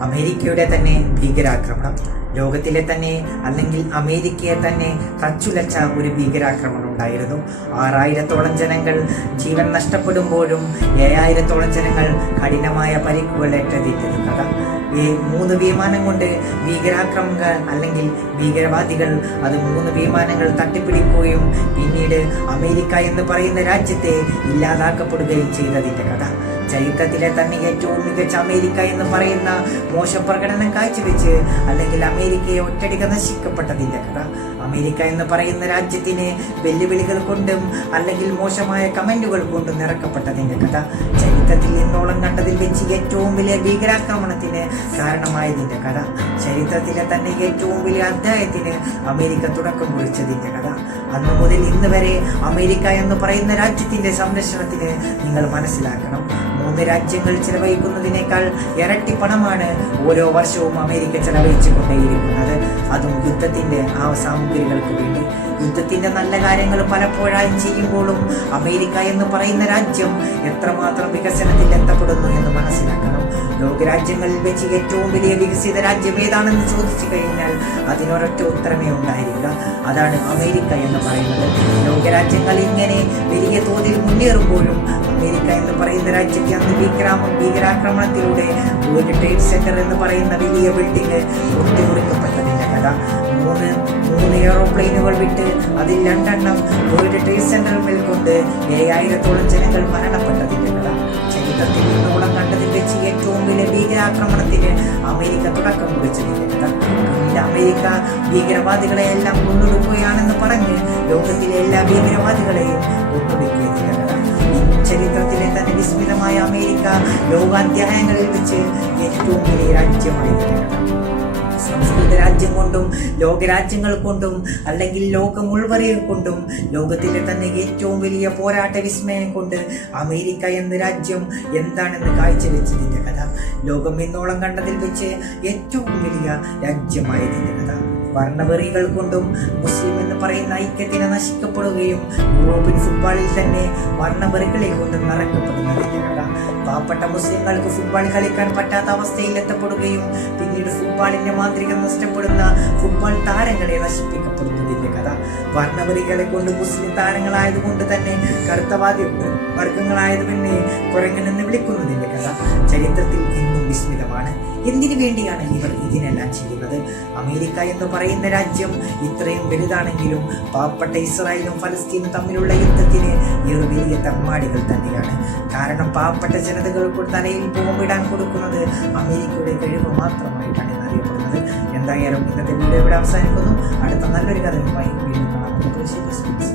അമേരിക്കയുടെ തന്നെ ഭീകരാക്രമണം ലോകത്തിലെ തന്നെ അല്ലെങ്കിൽ അമേരിക്കയെ തന്നെ തച്ചുലച്ച ഒരു ഭീകരാക്രമണം ഉണ്ടായിരുന്നു. ആറായിരത്തോളം ജനങ്ങൾ ജീവൻ നഷ്ടപ്പെടുമ്പോഴും ഏഴായിരത്തോളം ജനങ്ങൾ കഠിനമായ പരിക്കുകൾ ഏറ്റെടുത്തിരുന്നു കഥ. ഈ മൂന്ന് വിമാനം കൊണ്ട് ഭീകരാക്രമങ്ങൾ അല്ലെങ്കിൽ ഭീകരവാദികൾ അത് മൂന്ന് വിമാനങ്ങൾ തട്ടിപ്പിടിക്കുകയും പിന്നീട് അമേരിക്ക എന്ന് പറയുന്ന രാജ്യത്തെ ഇല്ലാതാക്കപ്പെടുകയും ചെയ്തതിന്റെ കഥ. ചരിത്രത്തിലെ തന്നെ ഏറ്റവും മികച്ച അമേരിക്ക എന്ന് പറയുന്ന മോശം പ്രകടനം കാഴ്ചവെച്ച് അല്ലെങ്കിൽ അമേരിക്കയെ ഒറ്റടിക്ക് നശിക്കപ്പെട്ടതിന്റെ കഥ. അമേരിക്ക എന്ന് പറയുന്ന രാജ്യത്തിന് വെല്ലുവിളികൾ കൊണ്ടും അല്ലെങ്കിൽ മോശമായ കമന്റുകൾ കൊണ്ടും നിറക്കപ്പെട്ടതിന്റെ കഥ. ചരിത്രത്തിൽ നിന്നോളം കണ്ടതിൽ വെച്ച് ഏറ്റവും വലിയ ഭീകരാക്രമണത്തിന് കാരണമായതിന്റെ കഥ. ചരിത്രത്തിലെ തന്നെ ഏറ്റവും വലിയ അധ്യായത്തിന് അമേരിക്ക തുടക്കം കുറിച്ചതിന്റെ കഥ. അന്നു മുതൽ ഇന്ന് വരെ അമേരിക്ക എന്ന് പറയുന്ന രാജ്യത്തിന്റെ സംരക്ഷണത്തിന് നിങ്ങൾ മനസ്സിലാക്കണം. മൂന്ന് രാജ്യങ്ങൾ ചെലവഴിക്കുന്നതിനേക്കാൾ ഇരട്ടി പണമാണ് ഓരോ വർഷവും അമേരിക്ക ചെലവഴിച്ചു കൊണ്ടേയിരിക്കുന്നത് അതും യുദ്ധത്തിന്റെ സാമഗ്രികൾക്ക് വേണ്ടി. യുദ്ധത്തിന്റെ നല്ല കാര്യങ്ങൾ പലപ്പോഴായും ചെയ്യുമ്പോഴും അമേരിക്ക എന്ന് പറയുന്ന രാജ്യം എത്രമാത്രം വികസനത്തിൽ എത്തപ്പെടുന്നു എന്ന് മനസ്സിലാക്കണം. ലോകരാജ്യങ്ങളിൽ വെച്ച് ഏറ്റവും വലിയ വികസിത രാജ്യം ഏതാണെന്ന് ചോദിച്ചു കഴിഞ്ഞാൽ അതിനൊരൊറ്റ ഉത്തരമേ ഉണ്ടായിരിക്കുക. അതാണ് അമേരിക്ക എന്ന് പറയുന്നത്. ലോകരാജ്യങ്ങൾ ഇങ്ങനെ വലിയ തോതിൽ മുന്നേറുമ്പോഴും അമേരിക്ക എന്ന് പറയുന്ന രാജ്യത്തെ അന്ന് ഭീകരാമ ഭീകരാക്രമണത്തിലൂടെ വേൾഡ് ട്രേഡ് സെന്റർ എന്ന് പറയുന്ന വലിയ ബിൽഡിംഗ് പൊട്ടിമുറിക്കപ്പെട്ടതിന്റെ കഥ. മൂന്ന് മൂന്ന് എയ്റോപ്ലെയിനുകൾ വിട്ട് അതിൽ രണ്ടെണ്ണം വേൾഡ് ട്രേഡ് സെന്ററിൽ കൊണ്ട് ഏഴായിരത്തോളം ജനങ്ങൾ മരണപ്പെട്ടതിന്റെ ചരിത്രത്തിൽ ഇന്നോളം കണ്ടതിൽ വെച്ച് ഏറ്റവും വലിയ ഭീകരാക്രമണത്തിന് അമേരിക്ക തുടക്കം കുറിച്ചത് അമേരിക്ക ഭീകരവാദികളെ എല്ലാം കൊന്നൊടുക്കുകയാണെന്ന് പറഞ്ഞ് ലോകത്തിലെ എല്ലാ ഭീകരവാദികളെയും ചരിത്രത്തിലെ തന്നെ വിസ്മിതമായ അമേരിക്ക ലോകാധ്യായങ്ങളിൽ വെച്ച് ഏറ്റവും വലിയ രാജ്യമായി സംസ്കൃത രാജ്യം കൊണ്ടും ലോകരാജ്യങ്ങൾ കൊണ്ടും അല്ലെങ്കിൽ ലോകം ഉൾവറികൾ കൊണ്ടും ലോകത്തിലെ തന്നെ ഏറ്റവും വലിയ പോരാട്ട വിസ്മയം കൊണ്ട് അമേരിക്ക എന്ന രാജ്യം എന്താണെന്ന് കാഴ്ചവെച്ചതിന്റെ കഥ. ലോകം എന്നോളം കണ്ടതിൽ വെച്ച് ഏറ്റവും വലിയ രാജ്യമായതിന്റെ കഥ. വർണവെറികൾ കൊണ്ടും മുസ്ലിം എന്ന് പറയുന്ന ഐക്യത്തിനെ നശിക്കപ്പെടുകയും യൂറോപ്യൻ ഫുട്ബോളിൽ തന്നെ വർണവെറികളെ കൊണ്ട് നടക്കപ്പെടുന്നതിന്റെ കഥ. പാവപ്പെട്ട മുസ്ലിങ്ങൾക്ക് ഫുട്ബോൾ കളിക്കാൻ പറ്റാത്ത അവസ്ഥയിൽ എത്തപ്പെടുകയും പിന്നീട് ഫുട്ബോളിന്റെ മാന്ത്രിക നഷ്ടപ്പെടുന്ന ഫുട്ബോൾ താരങ്ങളെ നശിപ്പിക്കപ്പെടുന്നതിന്റെ കഥ. വർണവരികളെ കൊണ്ട് മുസ്ലിം താരങ്ങളായതുകൊണ്ട് തന്നെ കറുത്തവാദി വർഗങ്ങളായത് തന്നെ കുരങ്ങനെന്ന് വിളിക്കുന്നതിന്റെ കഥ. ചരിത്രത്തിൽ ഇന്നും വിസ്മിതമാണ് എന്തിനു വേണ്ടിയാണ് ഇവർ ഇതിനെല്ലാം ചെയ്യുന്നത്? അമേരിക്ക എന്ന് പറയുന്ന രാജ്യം ഇത്രയും വലുതാണെങ്കിലും പാവപ്പെട്ട ഇസ്രായേലും ഫലസ്തീനും തമ്മിലുള്ള യുദ്ധത്തിന് ഇവർ വലിയ തമ്മാടികൾ തന്നെയാണ്. കാരണം പാവപ്പെട്ട ജനതകൾക്ക് തലയിൽ ബോംബിടാൻ കൊടുക്കുന്നത് അമേരിക്കയുടെ കഴിവ് മാത്രമായിട്ടാണ് ഇന്ന് അറിയപ്പെടുന്നത് എന്തായാലും ഇന്നത്തെ വീഡിയോ ഇവിടെ അവസാനിക്കുന്നു. അടുത്ത നല്ലൊരു കഥയുമായി വീണ്ടും കാണാം.